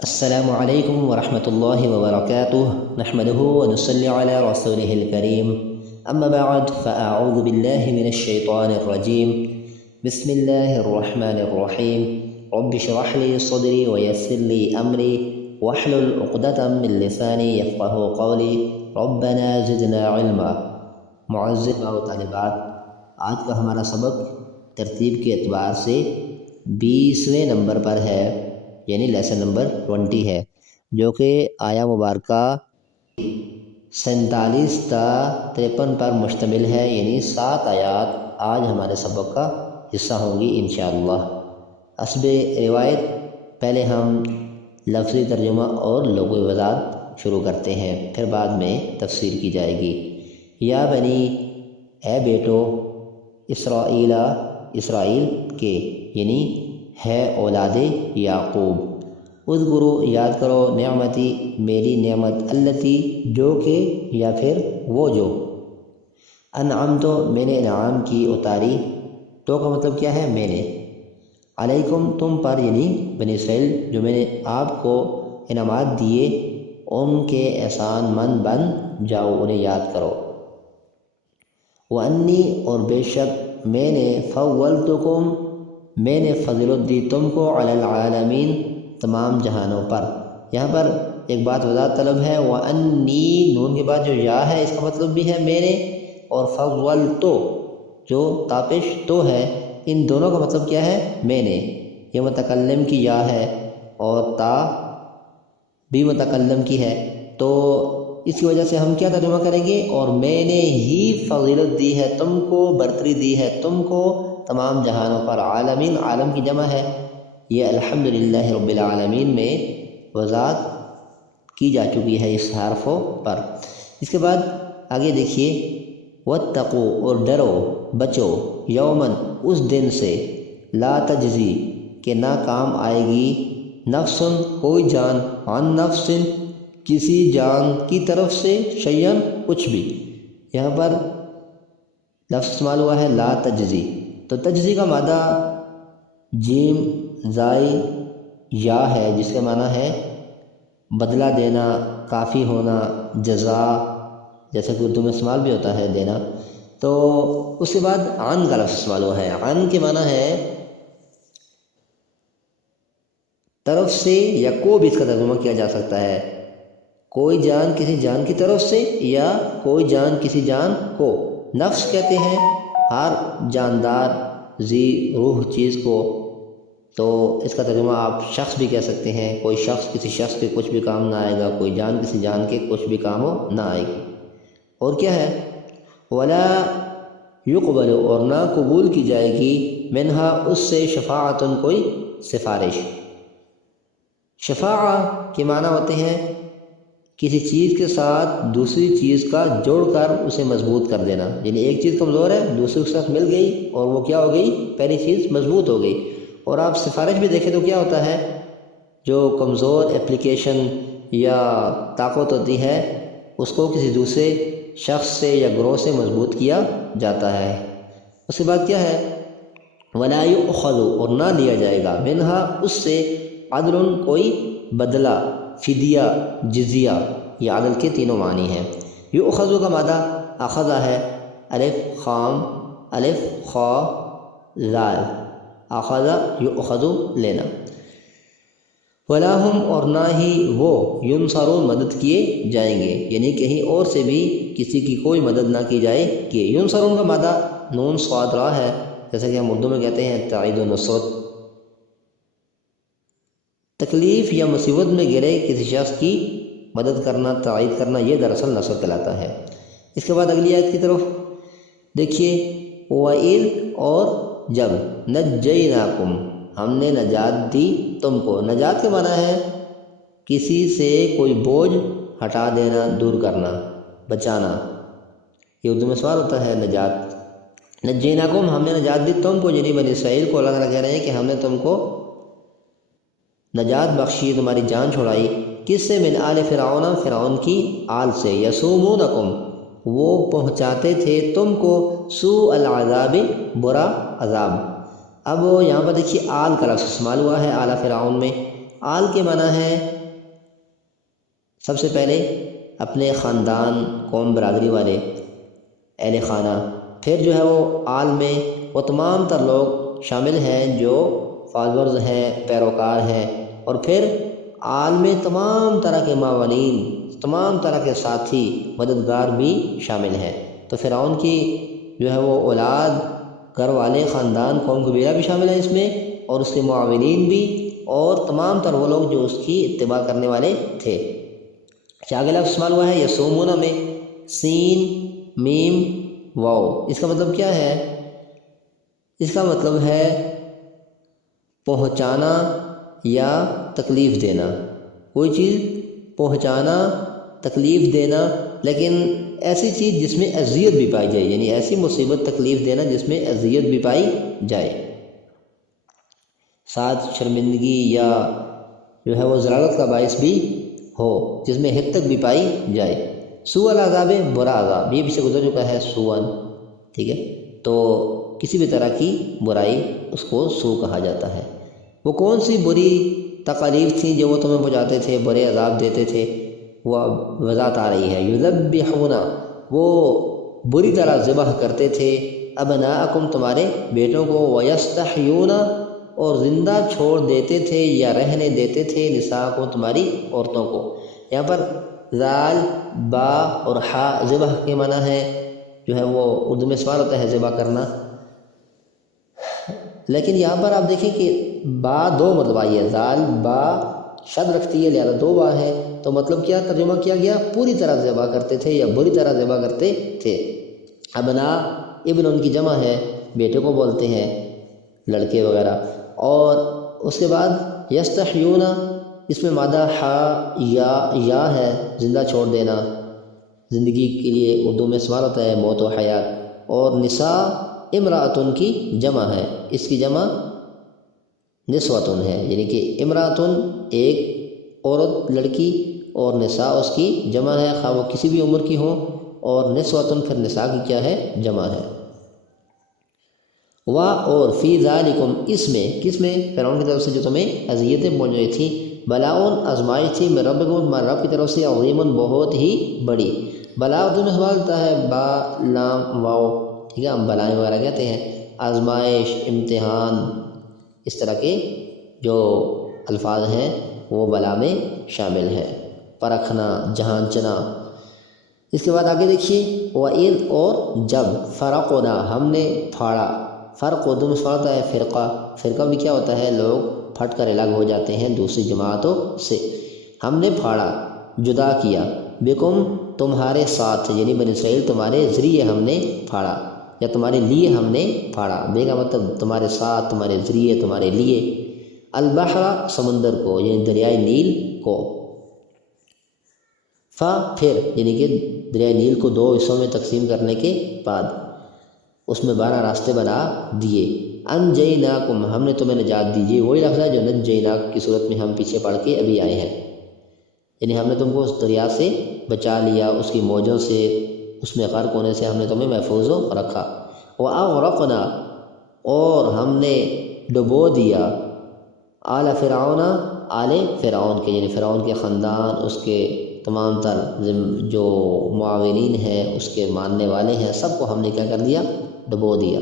السلام علیکم ورحمۃ اللہ وبرکاتہ نحمده ونصلی علی رسوله الکریم اما بعد فاعوذ باللہ من الشیطان الرجیم بسم اللہ الرحمن الرحیم رب اشرح لی صدری ویسر لی امری واحلل عقدۃ من لسانی یفقهوا قولی ربنا زدنا علما۔ معزز و طالبات، آج کا ہمارا سبق ترتیب کے اعتبار سے 20ویں نمبر پر ہے، یعنی لیسن نمبر 20 ہے، جو کہ آیا مبارکہ 47 تا 53 پر مشتمل ہے، یعنی 7 آیات آج ہمارے سبق کا حصہ ہوں گی انشاءاللہ۔ حسب روایت پہلے ہم لفظی ترجمہ اور لغوی وضاحت شروع کرتے ہیں، پھر بعد میں تفسیر کی جائے گی۔ یا بنی، اے بیٹو، اسرائیل کے، یعنی ہے اولاد یعقوب، اذکرو، یاد کرو، نعمتی، میری نعمت، التی، جو کہ، یا پھر وہ جو، انعمتو، میں نے انعام کی، اتاری، تو کا مطلب کیا ہے؟ میں نے، علیکم، تم پر، یعنی بنی اسرائیل، جو میں نے آپ کو انعامات دیے، ان کے احسان مند بن جاؤ، انہیں یاد کرو۔ وانی، اور بے شک میں نے، فضلتکم، میں نے فضیلت دی تم کو، علی العالمین، تمام جہانوں پر۔ یہاں پر ایک بات وضاحت طلب ہے، وانی، نون کے بعد جو یا ہے اس کا مطلب بھی ہے میں نے، اور فضلتو، جو تاپش تو ہے، ان دونوں کا مطلب کیا ہے؟ میں نے۔ یہ متکلم کی یا ہے اور تا بھی متکلم کی ہے، تو اس کی وجہ سے ہم کیا ترجمہ کریں گے؟ اور میں نے ہی فضیلت دی ہے تم کو، برتری دی ہے تم کو تمام جہانوں پر۔ عالمین، عالم کی جمع ہے، یہ الحمدللہ رب العالمین میں وضاحت کی جا چکی ہے اس حرفوں پر۔ اس کے بعد آگے دیکھیے، واتقو، اور ڈرو، بچو، یومن، اس دن سے، لا تجزی، کہ نہ کام آئے گی، نفسن، کوئی جان، عن نفس، کسی جان کی طرف سے، شیئن، کچھ بھی۔ یہاں پر لفظ استعمال ہوا ہے لا تجزی، تو تجزی کا مادہ جیم زائی یا ہے، جس کا معنی ہے بدلہ دینا، کافی ہونا، جزا، جیسا کہ اردو میں استعمال بھی ہوتا ہے دینا۔ تو اس کے بعد عن کا لفظ استعمال ہوا ہے، عن کے معنی ہے طرف سے، یا کو بھی اس کا ترجمہ کیا جا سکتا ہے، کوئی جان کسی جان کی طرف سے، یا کوئی جان کسی جان کو۔ نفس کہتے ہیں ہر جاندار ذی روح چیز کو، تو اس کا ترجمہ آپ شخص بھی کہہ سکتے ہیں، کوئی شخص کسی شخص کے کچھ بھی کام نہ آئے گا، کوئی جان کسی جان کے کچھ بھی کام ہو نہ آئے گی۔ اور کیا ہے؟ ولا یقبل، اور نہ قبول کی جائے گی، منہا، اس سے، شفاعتن، کوئی سفارش۔ شفاعہ کے معنی ہوتے ہیں کسی چیز کے ساتھ دوسری چیز کا جوڑ کر اسے مضبوط کر دینا، یعنی ایک چیز کمزور ہے، دوسری کے ساتھ مل گئی اور وہ کیا ہو گئی؟ پہلی چیز مضبوط ہو گئی۔ اور آپ سفارش بھی دیکھیں تو کیا ہوتا ہے؟ جو کمزور اپلیکیشن یا طاقت ہوتی ہے، اس کو کسی دوسرے شخص سے یا گروہ سے مضبوط کیا جاتا ہے۔ اس کے بعد کیا ہے؟ ولا یؤخذ، اور نہ لیا جائے گا، منہا، اس سے، عدل، کوئی بدلہ، فدیہ، جزیہ، یہ عدل کے تینوں معنی ہیں۔ یؤخذ کا مادہ اخذہ ہے، الف خام، الف خا زال، اخذ یؤخذ، لینا۔ ولاہم، اور نہ ہی وہ، ینصرون، مدد کیے جائیں گے، یعنی کہیں اور سے بھی کسی کی کوئی مدد نہ کی جائے گی۔ ینصرون کا مادہ نون صاد را ہے، جیسا کہ ہم اردو میں کہتے ہیں تائید و نصرت۔ تکلیف یا مصیبت میں گرے کسی شخص کی مدد کرنا، تائید کرنا، یہ دراصل نصر کہلاتا ہے۔ اس کے بعد اگلی آیت کی طرف دیکھیے، وَإِذْ، اور جب، نَجَّيْنَاكُمْ، ہم نے نجات دی تم کو۔ نجات کے معنی ہے کسی سے کوئی بوجھ ہٹا دینا، دور کرنا، بچانا، یہ اردو میں سوال ہوتا ہے نجات۔ نجیناکم، ہم نے نجات دی تم کو، یعنی بنی اسرائیل کو اللہ تعالیٰ کہہ رہے ہیں کہ ہم نے تم کو نجات بخشی، تمہاری جان چھڑائی۔ کس سے؟ من آل فرعون، فرعون کی آل سے۔ یسومونکم، وہ پہنچاتے تھے تم کو، سوء العذاب، برا عذاب۔ اب یہاں پر دیکھیے آل کا لفظ استعمال ہوا ہے اعلیٰ فرعون میں، آل کے معنی ہے سب سے پہلے اپنے خاندان، قوم، برادری والے، اہل خانہ. پھر جو ہے وہ آل میں وہ تمام تر لوگ شامل ہیں جو فالورز ہیں، پیروکار ہیں. اور پھر آل میں تمام طرح کے معاونین، تمام طرح کے ساتھی، مددگار بھی شامل ہیں. تو فرعون کی جو ہے وہ اولاد، گھر والے، خاندان، قوم، قبیلہ بھی شامل ہیں اس میں، اور اس کے معاونین بھی، اور تمام تر وہ لوگ جو اس کی اتباع کرنے والے تھے. آگے لفظ استعمال ہوا ہے یسومون میں سین میم واو. اس کا مطلب کیا ہے؟ اس کا مطلب ہے پہنچانا یا تکلیف دینا. کوئی چیز پہنچانا، تکلیف دینا، لیکن ایسی چیز جس میں اذیت بھی پائی جائے، یعنی ایسی مصیبت، تکلیف دینا جس میں اذیت بھی پائی جائے، ساتھ شرمندگی یا جو ہے وہ ضلالت کا باعث بھی ہو، جس میں حد تک بھی پائی جائے. سوء العذاب، برا عذاب، یہ بھی سے گزر چکا ہے سوء. ٹھیک ہے، تو کسی بھی طرح کی برائی اس کو سوء کہا جاتا ہے. وہ کون سی بری تکالیف تھیں جو وہ تمہیں پہنچاتے تھے، برے عذاب دیتے تھے؟ وہ وضاحت آ رہی ہے. یذبحون، وہ بری طرح ذبح کرتے تھے، ابناءکم، تمہارے بیٹوں کو، ویستحیون، اور زندہ چھوڑ دیتے تھے یا رہنے دیتے تھے، نساءکم، تمہاری عورتوں کو. یہاں پر ذال، با اور حا ذبح کے معنی ہے، جو ہے وہ اردو میں سوال ہوتا ہے ذبح کرنا. لیکن یہاں پر آپ دیکھیں کہ با دو مطلب آئی ہے، ذال با شد رکھتی ہے، لہذا دو با ہے. تو مطلب کیا ترجمہ کیا گیا؟ پوری طرح ذبح کرتے تھے یا بری طرح ذبح کرتے تھے. ابنا، ابن ان کی جمع ہے، بیٹے کو بولتے ہیں، لڑکے وغیرہ. اور اس کے بعد یستحیون، اس میں مادہ حا یا ہے، زندہ چھوڑ دینا، زندگی کے لیے اردو میں استعمال ہوتا ہے، موت و حیات. اور نساء امراتن کی جمع ہے، اس کی جمع نسوتن ہے، یعنی کہ امراتن ایک عورت، لڑکی، اور نساء اس کی جمع ہے، خواہ وہ کسی بھی عمر کی ہوں. اور نسوتن پھر نساء کی کیا ہے؟ جمع ہے. اور فی ذالکم، اس میں، کس میں؟ فرعون کی طرف سے جو تمہیں اذیتیں پہنچ رہی تھیں، بلاؤن، آزمائش تھی، من ربکم، تمہارے رب کی طرف سے، عظیمن، بہت ہی بڑی. بلا اردو میں سوال ہوتا ہے با لام واو. ٹھیک ہے، ہم بلائیں وغیرہ کہتے ہیں. آزمائش، امتحان، اس طرح کے جو الفاظ ہیں وہ بلا میں شامل ہیں. پرکھنا، جھانچنا. اس کے بعد آگے دیکھیے وَإِذْ، اور جب، فرقنا، ہم نے پھاڑا. فرق اردو میں ہوتا ہے فرقہ. فرقہ بھی کیا ہوتا ہے؟ لوگ پھٹ کر الگ ہو جاتے ہیں دوسری جماعتوں سے. ہم نے پھاڑا، جدا کیا، بکم، تمہارے ساتھ، یعنی بنی اسرائیل تمہارے ذریعے ہم نے پھاڑا، یا تمہارے لیے ہم نے پھاڑا. بے کا مطلب تمہارے ساتھ، تمہارے ذریعے، تمہارے لیے. البحر، سمندر کو، یعنی دریائے نیل کو. پھر، یعنی کہ دریائے نیل کو دو حصوں میں تقسیم کرنے کے بعد اس میں 12 راستے بنا دیے. انجیناکم، ہم نے تمہیں نجات دیجیے. وہی لفظ ہے جو نجیناک کی صورت میں ہم پیچھے پڑھ کے ابھی آئے ہیں، یعنی ہم نے تم کو اس دریا سے بچا لیا، اس کی موجوں سے، اس میں غرق ہونے سے ہم نے تمہیں محفوظ رکھا. وَأَغْرَقْنَا، اور ہم نے ڈبو دیا، آل فرعون، آل فرعون کے، یعنی فرعون کے خاندان، اس کے تمام تر جو معاونین ہیں، اس کے ماننے والے ہیں، سب کو ہم نے کیا کر دیا؟ ڈبو دیا.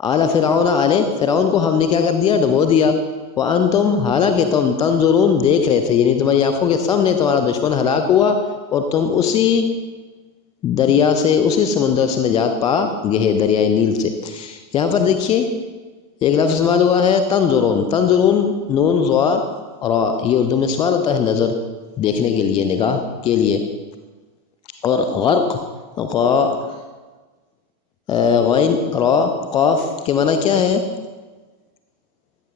آل فرعون، آل فرعون کو ہم نے کیا کر دیا؟ ڈبو دیا. وَأَنْتُمْ، حالانکہ تم، تنظرون، دیکھ رہے تھے، یعنی تمہاری آنکھوں کے سامنے تمہارا دشمن ہلاک ہوا اور تم اسی دریا سے، اسی سمندر سے نجات پا گئے، دریائے نیل سے. یہاں پر دیکھیے ایک لفظ استعمال ہوا ہے تنظرون. تنظرون، نون ضا را، یہ اردو میں استعمال ہوتا ہے نظر، دیکھنے کے لیے، نگاہ کے لیے. اور غرق، غین را قاف کے معنی کیا ہے؟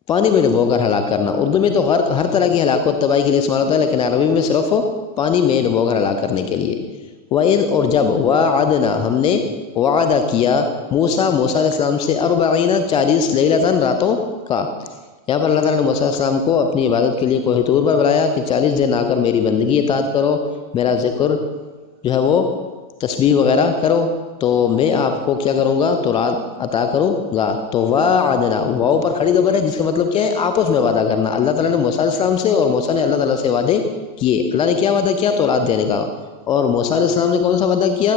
پانی میں ڈبو کر ہلاک کرنا. اردو میں تو غرق ہر طرح کی ہلاک و تباہی کے لیے استعمال ہوتا ہے، لیکن عربی میں صرف پانی میں ڈبو کر ہلاک کرنے کے لیے. وَإِذْ، اور جب، وَعَدْنَا، ہم نے وعدہ کیا، موسیٰ علیہ السلام سے، 40 لیلۃً، راتوں کا. یہاں پر اللہ تعالیٰ نے موسیٰ علیہ السلام کو اپنی عبادت کے لیے کوہ طور پر بلایا کہ 40 دن آ کر میری بندگی اطاعت کرو، میرا ذکر جو ہے وہ تسبیح وغیرہ کرو. تو میں آپ کو کیا کروں گا، تورات عطا کروں گا۔ تو وعدنا، واؤ پر کھڑی زبر ہے، جس کا مطلب کیا ہے، آپس میں وعدہ کرنا۔ اللہ تعالیٰ نے موسیٰ علیہ السلام سے اور موسیٰ نے اللہ تعالیٰ سے وعدے کیے۔ اللہ نے کیا وعدہ کیا، تورات دینے کا، اور موسیٰ علیہ السلام نے کون سا وعدہ کیا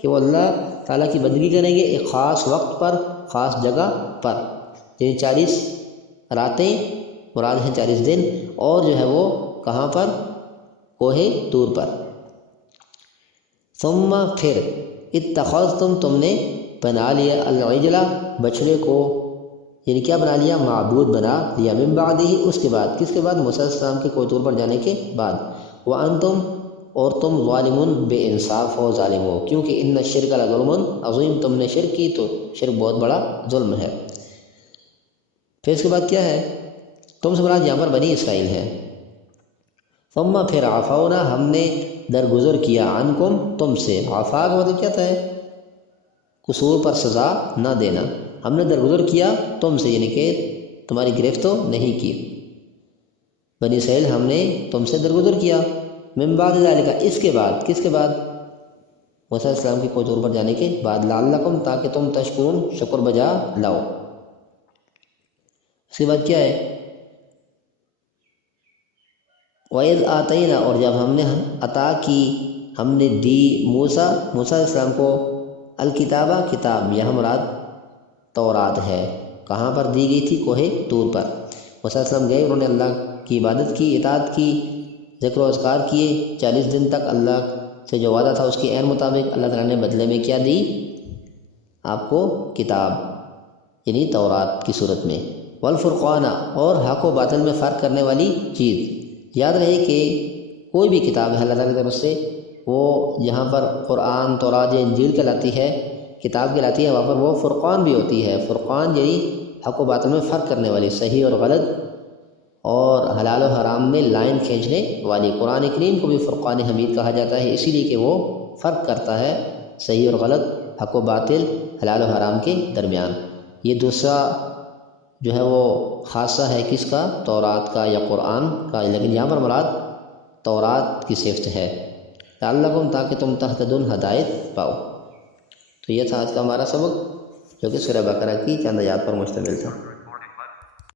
کہ وہ اللہ تعالیٰ کی بندگی کریں گے ایک خاص وقت پر، خاص جگہ پر، یعنی 40 راتیں مراد ہیں 40 دن، اور جو ہے وہ کہاں پر، کوہ طور پر۔ ثم پھر اتخذتم تم نے بنا لیا العجلہ بچڑے کو، یعنی کیا بنا لیا، معبود بنا لیا، من بعدہ اس کے بعد، کس کے بعد، موسیٰ علیہ السلام کے کوہ طور پر جانے کے بعد، وانتم اور تم ظالمون بے انصاف ہو، ظالم ہو، کیونکہ ان الشرک لظلم عظیم، تم نے شرک کی تو شرک بہت بڑا ظلم ہے۔ پھر اس کے بعد کیا ہے، تم سے مراد یہاں پر بنی اسرائیل ہے۔ ثم پھر عفونا ہم نے درگزر کیا، عنکم تم سے، عفا کا مطلب کیا تھا ہے، قصور پر سزا نہ دینا، ہم نے درگزر کیا تم سے، یعنی کہ تمہاری گرفت تو نہیں کی، بنی اسرائیل ہم نے تم سے درگزر کیا، من بعد ذالک اس کے بعد، کس کے بعد، موسیٰ علیہ السلام کے کوہ طور پر جانے کے بعد، لعلکم تاکہ تم تشکرون شکر بجا لاؤ۔ اس کے بعد کیا ہے، وَإِذْ آتَيْنَا اور جب ہم نے عطا کی، ہم نے دی موسیٰ علیہ السلام کو الکتابہ کتاب، یہاں مراد تورات ہے، کہاں پر دی گئی تھی، کوہ طور پر۔ موسیٰ علیہ السلام گئے، انہوں نے اللہ کی عبادت کی، اطاعت کی، ذکر و اذکار کیے 40 دن تک، اللہ سے جو وعدہ تھا اس کے عین مطابق اللہ تعالیٰ نے بدلے میں کیا دی آپ کو، کتاب، یعنی تورات کی صورت میں، والفرقان اور حق و باطل میں فرق کرنے والی چیز۔ یاد رہے کہ کوئی بھی کتاب ہے اللہ تعالیٰ کی طرف سے، وہ جہاں پر قرآن، تورات یا انجیل کہلاتی ہے، کتاب کہلاتی ہے، وہاں پر وہ فرقان بھی ہوتی ہے۔ فرقان یعنی حق و باطل میں فرق کرنے والی، صحیح اور غلط اور حلال و حرام میں لائن کھینچنے والی۔ قرآن کریم کو بھی فرقان حمید کہا جاتا ہے، اسی لیے کہ وہ فرق کرتا ہے صحیح اور غلط، حق و باطل، حلال و حرام کے درمیان۔ یہ دوسرا جو ہے وہ خاصہ ہے کس کا، تورات کا یا قرآن کا، لیکن یہاں پر مراد تورات کی صفت ہے، لعلکم تاکہ تم تہتدون ہدایت پاؤ۔ تو یہ تھا آج کا ہمارا سبق، جو کہ سورہ بقرہ کی چند آیات پر مشتمل تھا۔